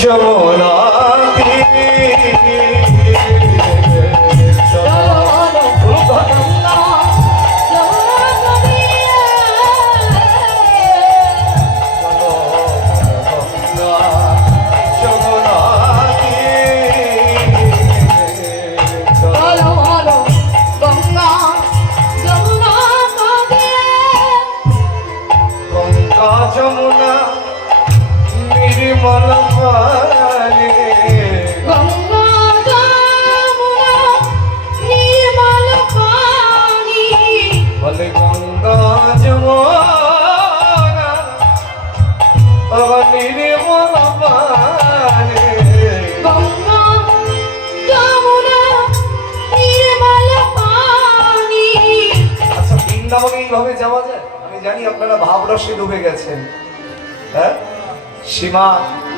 যমুনা আপনারা ভাবরসে ডুবে গেছেন। হ্যাঁ? সীমা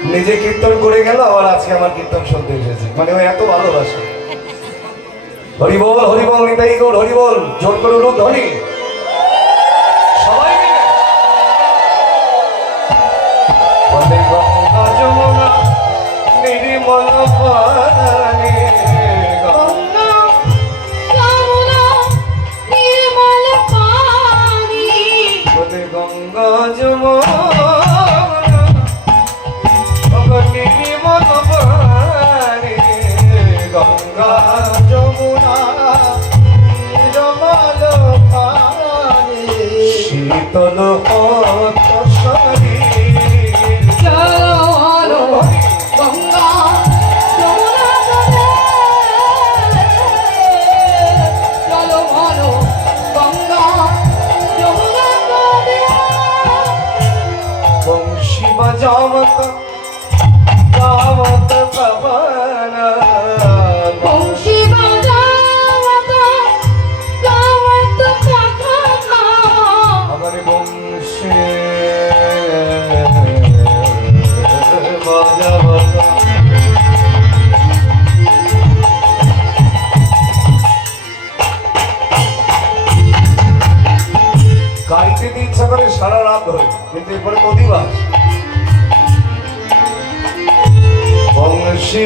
নিজে কীর্তন করে গেল, আবার আজকে আমার কীর্তন শুনতে এসেছে। মানে ও এত ভালোবাসে। হরিবল হরিবল নিতাই গোল হরিবল, জোর করুন ধরি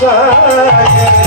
山。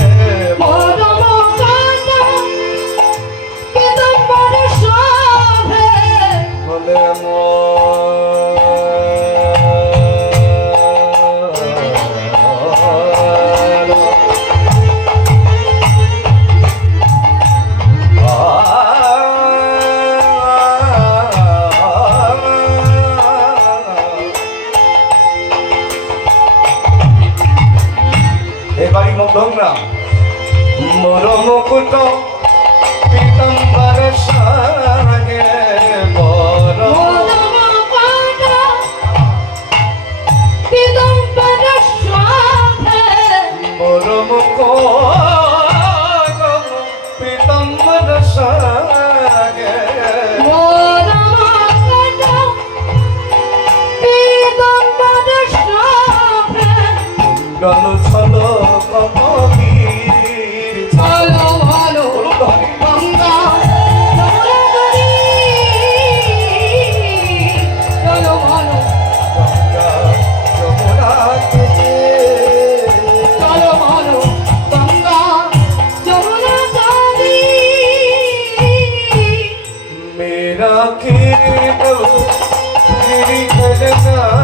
তন্মরসা ডাকে প্রভু মেরি কলকা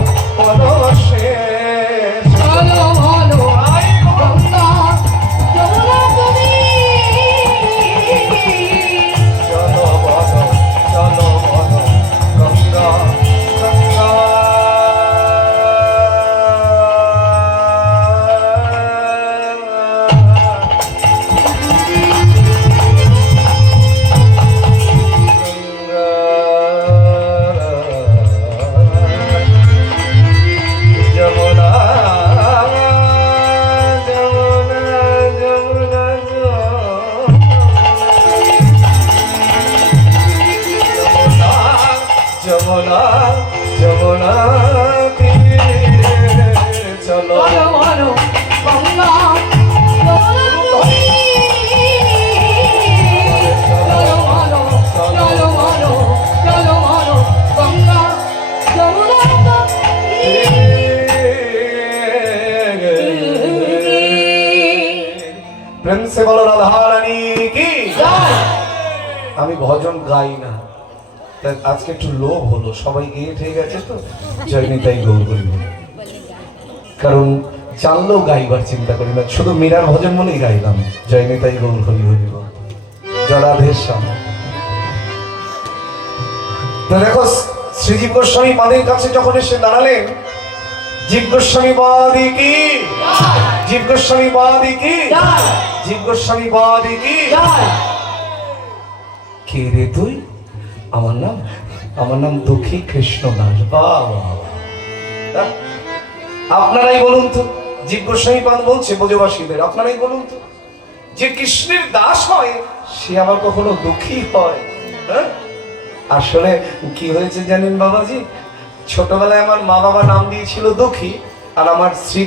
বলো রাধারানী কি? আমি ভজন গাই না। তাই আজকে একটু লোভ হলো সবাই গিয়ে ঠিক আছে তো? জয়নি তাই গৌর। করি বলে। কারণ জানলেও গাইবার চিন্তা করি না। শুধু মীরার ভজন মনেই গাইলাম। জয়নি তাই গৌর হরি হরি সামনে দেখো, শ্রীজীব গোস্বামী পাদের কাছে যখন এসে দাঁড়ালেন, জীব গোস্বামী বাদি কি? জীব গোস্বামী বাদি কি? জীব গোস্বামী বাদি কি? কে রে তুই? আমার নাম আমার নাম দুঃখী কৃষ্ণ দাস বাহ। হ্যাঁ? আপনারাই বলুন তো। গোস্বামী পান বলছে ব্রজবাসীদের আপনারাই বলুন তো, যে কৃষ্ণের দাস হয়, সে আবার কখনো দুঃখী হয় হ্যাঁ? আসলে কি হয়েছে জানেন বাবাজি ছোটবেলায় আমার মা বাবা নাম দিয়েছিল দুঃখী, আর আমার শ্রী